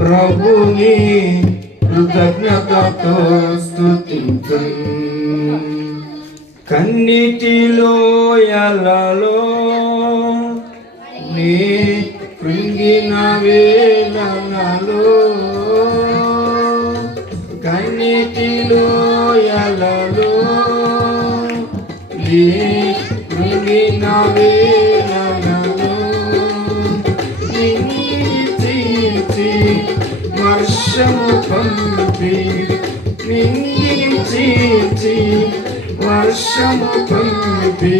ప్రభుని కృతజ్ఞతతో స్థుతించు కన్నిటిలో ఎలలో నీ కృంగిన వేళలలో కన్నిటిలో ఎలలో నీ కృంగిన వేళలలో వర్షము పంపి నిందించి వర్షము పంపి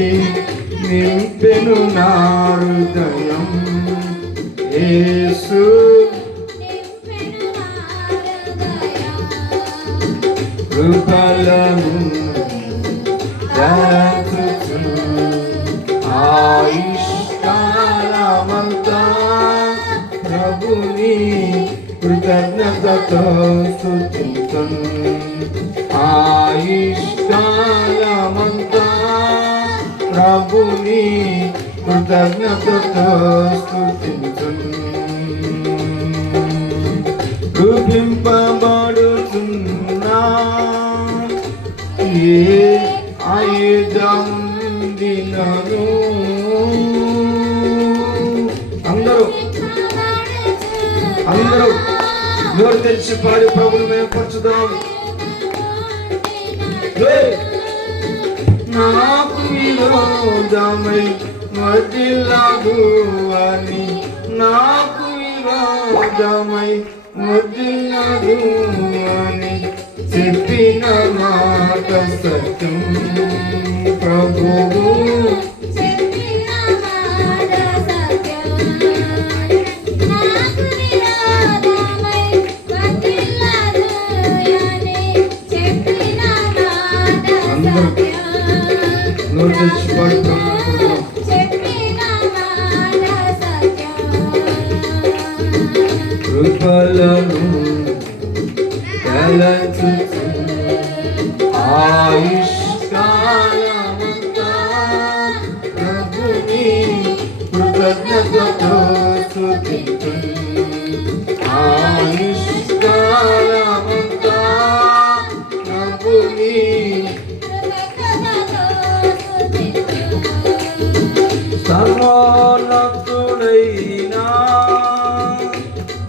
నింపెను నారుదయం. హృదయం యేసు కృపలను కృతజ్ఞతతో స్తుతించును ఆయుష్కాలమంతా ప్రభుని కృతజ్ఞతతో స్తుతించును రూపింపబడుతున్నా ఏ ఆయుధం దినను నోరు తెరిచి పాడి ప్రభులు మేము ఏయ్! నాకు విరోధమై మదిలాగు అని నాకు విరోధమై మదిలాగు అని చెప్పిన మాట సత్యం ప్రభువు నోరు తెరిచి పాడి ప్రభులు కృపలను తలచుచు ఆయుష్కాలమంతా ప్రభుని కృతజ్ఞతతో స్తుతించు ఆయుష్కాలమంతా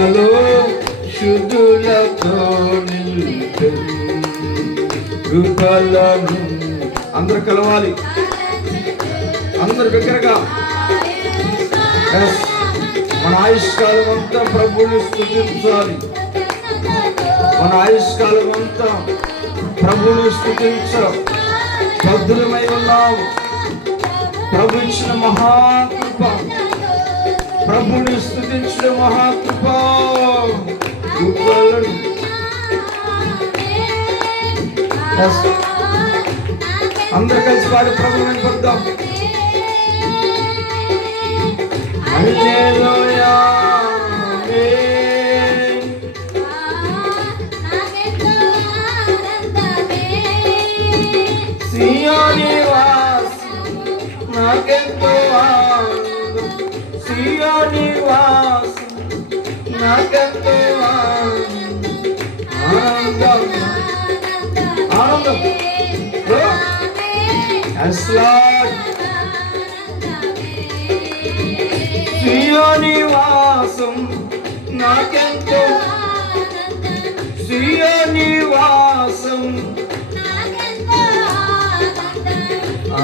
ఇహలో శుద్ధులతో కృపలను అందరు కలవాలి. అందరు దగ్గరగా. మన ఆయుష్కాలం అంతా ప్రభుని స్థుతించాలి. మన ఆయుష్కాలం అంతా ప్రభుని స్థుతించ బద్ధులమై ఉన్నాం ప్రభు ఇచ్చిన మహాకృప ప్రభుని స్థుతించిన మహాకృప అందరు కలిసి వారి ప్రభు వినపడదాం హల్లెలూయా నాకెంతో సియోని వాసి నాకెంతో ఆనందం ఆనందం Yes, Lord. సియోని వాసం నాకెంతో సియోని వాసం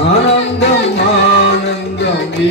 ఆనందం ఆనందమే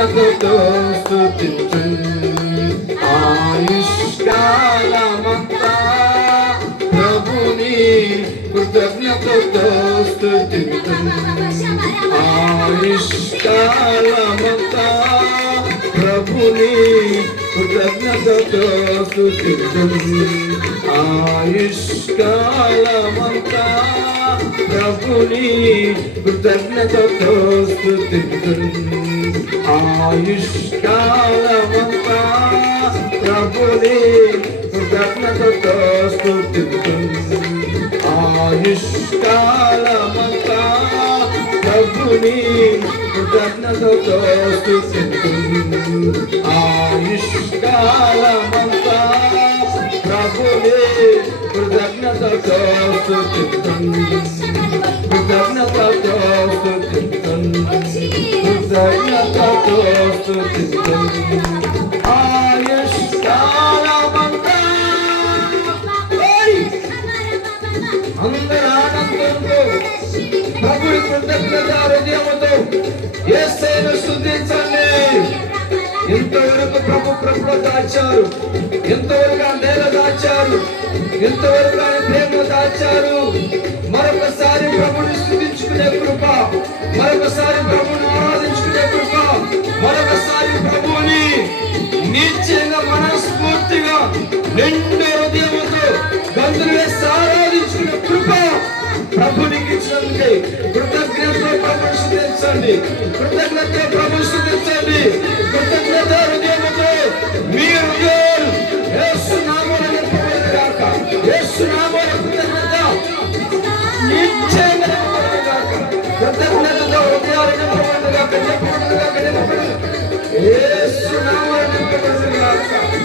కృతజ్ఞతతో స్తుతించు ఆయుష్కాలమంతా ప్రభుని కృతజ్ఞతతో స్తుతించు ఆయుష్కాలమంతా ప్రభుని కృతజ్ఞతతో స్తుతించు ఆయుష్కాలమంతా ప్రభుని కృతజ్ఞతతో స్తుతించు ఆయుష్కాలమంతా ప్రభుని కృతజ్ఞతతో స్తుతించు ఆయుష్కాలమంతా ప్రభుని కృతజ్ఞతతో స్తుతించు ఆయుష్కాలమంతా ప్రభుని కృతజ్ఞతతో స్తుతించు కృతజ్ఞతతో స్తుతించు కృతజ్ఞతతో స్తుతించు ఆయుష్కాలమంతా ఓయ్! అందరూ ఆనందంతో ప్రభు కృతజ్ఞత హృదయముతో యేసయ్యను స్తుతించండి ప్రభు దాచారు ఎంతవరకు ఆ నేల దాచారు ఎంతవరకు ఆయన ప్రేమ దాచారు మరొకసారి ప్రభుని ఆరాధించుకునే కృప. మరొకసారి ప్రభుని ఆరాధించుకునే కృప. మరొకసారి ప్రభుని నిత్యంగా మనస్ఫూర్తిగా నిండు హృదయముతో గంతులు వేసి ఆరాధించుకునే కృప ప్రభునికి ఇచ్చినందుకే కృతజ్ఞత ప్రభు స్థుతించండి. కృతజ్ఞత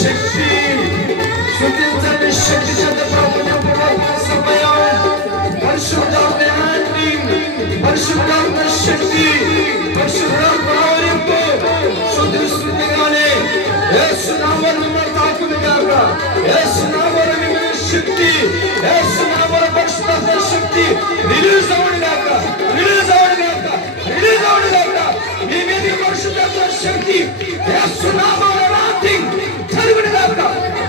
शक्ति। स्वतंत्र शक्ति शब्द प्रभु प्रभु समय परशुराम आदमी परशुराम शक्ति। परशुराम पावर को सुधर सुधर गाने। यीशु नाम में ताकत मिलेगा यीशु नाम में शक्ति। यीशु नाम में बख्शता शक्ति। रिलीज़ होने लगा रिलीज़ होने మీ మీద పరిశుద్ధాత్మ శక్తి యేసునామమున రాతి జరుగును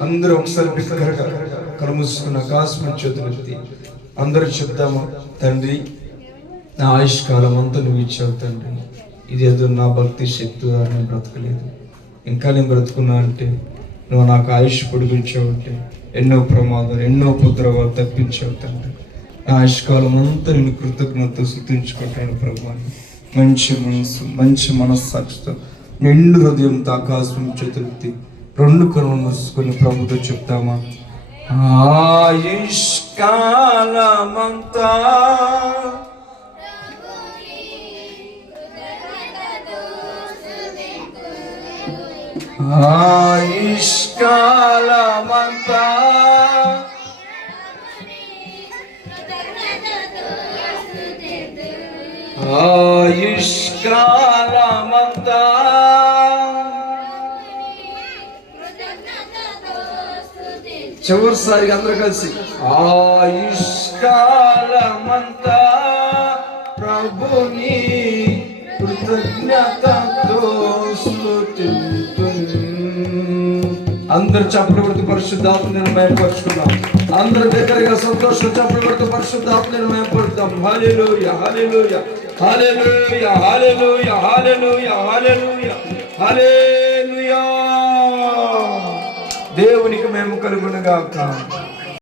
అందరూ ఒకసారి బిగ్గరగా కలుముసుకున్న కాస్మ చేతులెత్తి అందరూ చెప్దాము తండ్రి నా ఆయుష్కాలం అంతా నువ్వు ఇచ్చావు తండ్రి. ఇది ఏదో నా భక్తి శక్తి ద్వారా నేను బ్రతకలేదు. ఇంకా నేను బ్రతుకున్నా అంటే నువ్వు నాకు ఆయుష్ పొడిగించావు అంటే ఎన్నో ప్రమాదాలు ఎన్నో ఉపద్రవాలు తప్పించావు తండ్రి. నా ఆయుష్కాలం అంతా నేను కృతజ్ఞత శుద్ధించుకుంటాను ప్రభువాన్ని మంచి మనసు మంచి మనస్సాక్షితో నిండు హృదయంతో ఆకాశం చతుర్థి రెండు కనులు మూసుకొని ప్రభుతో చెప్తామా? ఆయుష్కాలమంతా ఆయుష్కాలమంతా. ఆయుష్కాలమంతా. చివరిసారిగా అందరూ కలిసి ఆయుష్కాలమంతా. ప్రభుని కృతజ్ఞతతో స్థుతి అందరు చప్పలు కొడుతూ పరిశుద్ధాత్మని మేపరుచుకున్నాం అందరు దగ్గరగా సంతోషం చప్పలు కొడుతూ పరిశుద్ధాత్మని మేపడుతాం హల్లెలూయ హల్లెలూయ హల్లెలూయ హల్లెలూయ హల్లెలూయ హల్లెలూయ హల్లెలూయా. దేవునికి మేము కలుగునగాక.